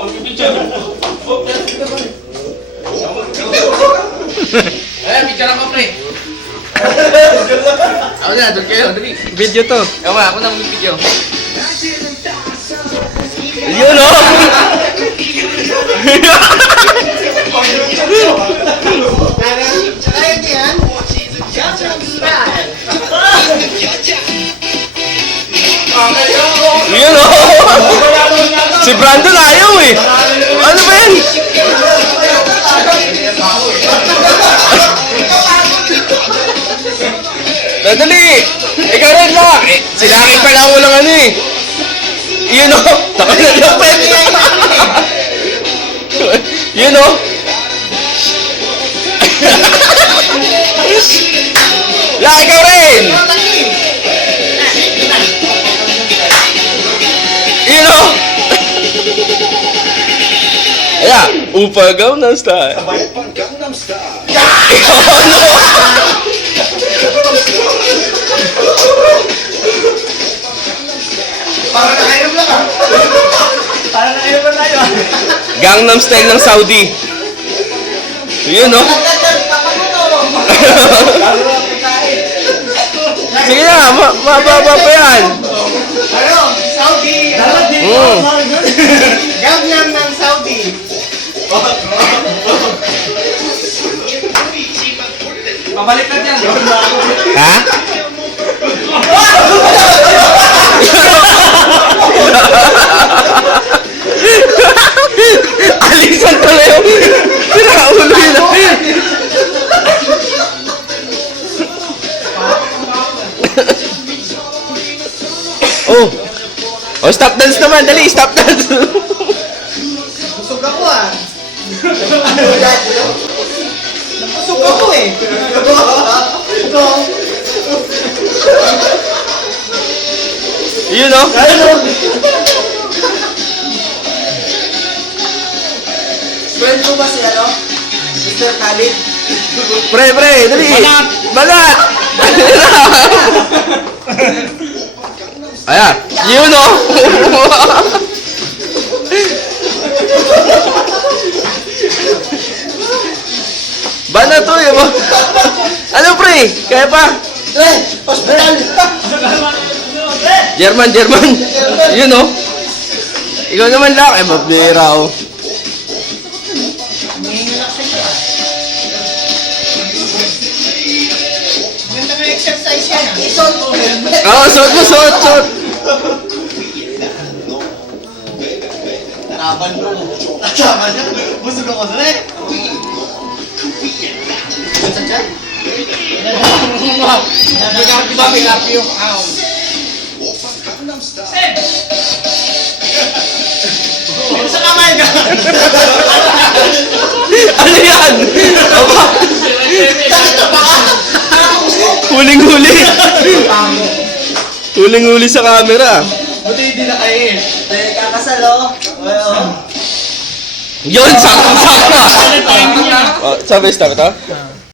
Eh, picture ako, pre. Ako na, doon kayo. Dali. Video to. Ako na mag-video. Yun o! Yun o! Si Brandon ayaw eh! Ano ba yan? Nadali! Ikaw rin lang! Sinakit pa lang mo lang ano eh! Yun o! Nakalapit! Yun o! La, ikaw rin! Yun o! Ayan! Upa Gangnam Style! Sabay pang Gangnam Style. Parang nakainom lang ah. Parang nakainom lang tayo ah. Gangnam Style ng Saudi! Yun o! Sige na! Mababa pa yan! Ano? Saudi! Gangnam ng Saudi! Mabalik na dyan! Ha? Alisan pala yung pinakaulo yun. Oh! Oh, stop dance naman! Dali, stop dance! Busog ako ah! Busog ako eh! Yun o! Friend ko ba si ano? Mr. Khalid? Pre, dali! Balat! Balat! Ayan! Yun o! Bana to yun mo! Ano pre? Kaya pa? Hospital! German! Yun o! Ikaw naman lang! Ay, mabira o! Ganda ng exercise yan ah! Isot! Oo, suot! Nakaban bro! Nakaban yan! Busog ako sa rin! Busog ka? Nagkakabi yung aw! Gangnam Style. Sa kamay ka! Ano yan? Aba! Huling-huli! Huling-huli sa camera! Buti hindi na kayo eh! Kakasal oh! Yun! Sakto! Oh, sabi, stop ito?